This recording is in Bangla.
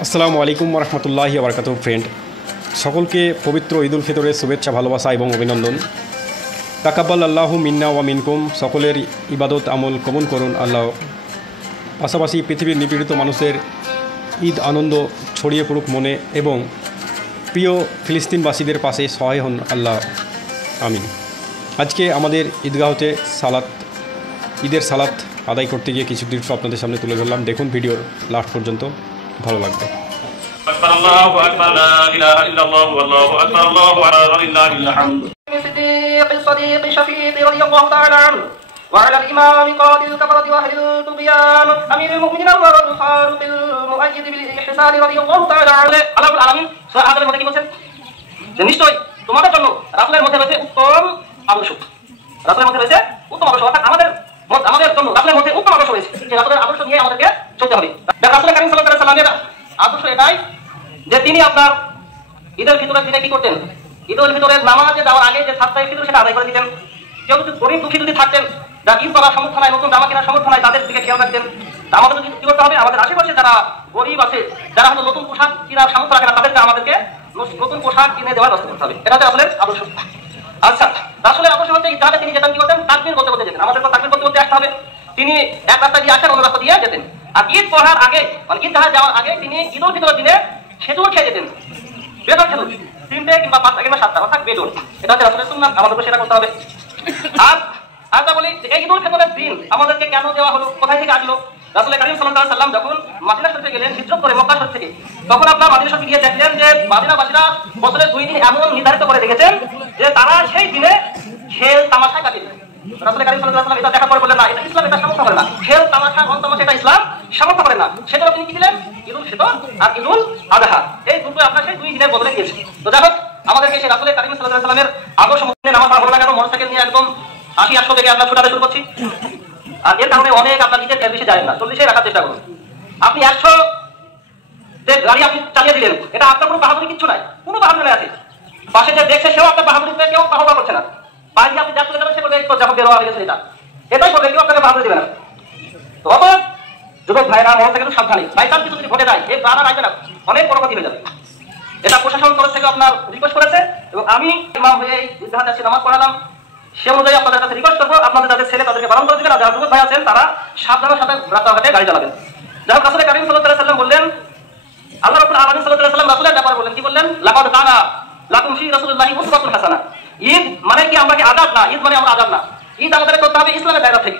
আসসালামু আলাইকুম রহমতুল্লাহি বারাকাতুহু ফ্রেন্ড, সকলকে পবিত্র ঈদ উল ফিতরের শুভেচ্ছা, ভালোবাসা এবং অভিনন্দন। তাকাব্বাল আল্লাহু মিন্না ওয়া মিনকুম, সকলের ইবাদত আমল কবুল করুন আল্লাহ। পাশাপাশি পৃথিবীর নিপীড়িত মানুষের ঈদ আনন্দ ছড়িয়ে পড়ুক মনে, এবং প্রিয় ফিলিস্তিনবাসীদের পাশে সহায় হন আল্লাহ, আমিন। আজকে আমাদের ঈদগাহতে ঈদের সালাত আদায় করতে গিয়ে কিছু দৃশ্য আপনাদের সামনে তুলে ধরলাম। দেখুন ভিডিওর লাস্ট পর্যন্ত, ভালো লাগবে। আল্লাহু আকবার, লা ইলাহা ইল্লাল্লাহু আল্লাহু আকবার, আল্লাহু আকবার, লিল্লাহিল হামদ। الصديق الصديق الشفيق رضي الله تعالى عنه وعلى الإمام قاضي الكفرة وأهل الطغيان أمير المؤمنين عمر الفاروق المؤيد بالإحسان رضي الله تعالى عنه। আল্লাহ রাব্বুল আলামিন সূরা আদমের মধ্যে কি বলেন? যে নিশ্চয়ই তোমাদের জন্য রাসূলের মধ্যে রয়েছে উত্তম আদর্শ। রাসূলের মধ্যে রয়েছে উত্তম আদর্শ, অর্থাৎ আমাদের জন্য রাসূলের মধ্যে উত্তম আদর্শ রয়েছে। সেই রাসূলের আদর্শ নিয়ে আমাদেরকে চলতে হবে। রাসূল কারীম সাল্লাল্লাহু আলাইহি ওয়াসাল্লামের আদর্শ এটাই যে তিনি আপনার ঈদুল ফিতরের দিনে কি করতেন? ঈদুল ফিতরের নামাজে যাওয়ার আগে যে সাপ্তাহিক ফিতর সেটা আদায় করে দিতেন। কেউ যদি গরিব দুঃখী যদি থাকতেন, যারা ঈদ করার সামর্থ্য নাই, নতুন জামা কেনার সামর্থ্য নাই, তাদের দিকে খেয়াল রাখতেন। আমাদের যদি কি করতে হবে, আমাদের আশেপাশে যারা গরিব আছে, যারা হয়তো নতুন পোশাক কেনার সামর্থ্য রাখে না, তাদেরকে আমাদেরকে নতুন পোশাক কিনে দেওয়ার ব্যবস্থা করতে হবে। এটা হচ্ছে আসলে আদর্শ। আচ্ছা, রাসূলের আদর্শ হচ্ছে ঈদগাহে তিনি যেতেন, কি করতেন? তাকবীর করতে করতে যেতেন। আমাদের তো তাকবীর করতে করতে আসতে হবে। তিনি এক রাস্তা দিয়ে আসতেন, অন্য রাস্তা দিয়ে যেতেন। আর ঈদ পড়ার আগে, মানে ঈদগাহে যাওয়ার আগে তিনি ঈদুল ফিতরের দিনে খেজুর খেয়ে যেতেন। বেদর খেজুর 3টে কিংবা 5টা কিংবা 7টা, অর্থাৎ বেদর। এটা হচ্ছে রাসূলের সুন্নাত, আমাদেরকে সেটা করতে হবে। আর আচ্ছা বলি, এই ঈদুল ফিতরের দিন আমাদেরকে কেন দেওয়া হলো, কোথায় থেকে আসলো? রাসূল কারীম সাল্লাল্লাহু আলাইহি ওয়াসাল্লাম যখন মদিনা শরীফে গেলেন, হিজরত করে মক্কা শরীফ থেকে, তখন আপনারা মদিনা শরীফে গিয়ে দেখলেন যে মদিনাবাসীরা বছরের 2 দিন এমন নির্ধারিত করে রেখেছেন যে তারা সেই দিনে খেল তামাশায় কাটিয়ে দেন। রাসূল কারীম সাল্লাল্লাহু আলাইহি ওয়াসাল্লাম এটা দেখার পর বললেন, না, এটা ইসলাম, এটা সামর্থ্য করে না। খেল তামাশা রং তামাশা এটা ইসলাম সামর্থ্য করে না। সেজন্য তিনি কি দিলেন? ঈদুল ফিতর আর ঈদুল আযহা, এই দুটো আপনার সেই 2 দিনের বদলে গিয়েছে। তো দেখো, আমাদেরকে সেই রাসূল কারীম সাল্লাল্লাহু আলাইহি ওয়াসাল্লামের আদর্শ মতে নামাজ পড়া ভালো লাগে না। মোটরসাইকেল নিয়ে একদম 80-100 থেকে আমরা ছোটাতে শুরু করছি, আর এর কারণে অনেক আপনার নিজের তেল বেশি যায় না, 40-এ রাখার চেষ্টা করুন। আপনি 100 যে গাড়ি আপনি চালিয়ে দিলেন, এটা আপনার কোনো বাহাদুরি কিচ্ছু নাই, কোনো বাহাদুরি নাই আছে। পাশে যে দেখছে সেও আপনার বাহাদুরিতে কেউ বাহবা করছে না। বাইরে আপনি যা চলে যাবেন, সে বলবে এই তো যখন বের হওয়া গেছে, এটাই বলবে, কেউ আপনাকে বাহাদুরি দেবে না। তো অতএব যুবক ভাইরা, মোটরসাইকেল একটু সাবধানে, বাইচান্স কিছু যদি ঘটে যায়, এই বাধা আসবে না, অনেক বড় ক্ষতি হয়ে যাবে। এটা প্রশাসন তরফ থেকে আপনার রিকোয়েস্ট করেছে, এবং আমি ইমাম হয়ে ঈদগাহে যাচ্ছি, নামাজ পড়ালাম, সে অনুযায়ী আপনাদের কাছে রিকোয়েস্ট করবো, আপনাদের যাদের ছেলে তাদেরকে বারণ করে দিবেন, আর যারা যুবক ভাই আছেন তারা সাবধানের সাথে রাস্তাঘাটে গাড়ি চালাবেন। যারা রাসূল কারীম সাল্লাল্লাহু আলাইহি ওয়াসাল্লাম বললেন, আল্লাহ রাব্বুল আলামিন সাল্লাল্লাহু আলাইহি ওয়াসাল্লাম রাসূলের ব্যাপারে বললেন, কি বললেন? লাকাদ কানা লাকুম ফি রাসূলিল্লাহি উসওয়াতুন হাসানাহ। ঈদ মানে কি আমরা কি আজাদ না, ঈদ মানে আমরা আজাদ না। ঈদ আমাদের করতে হবে ইসলামের দায়রা থেকে।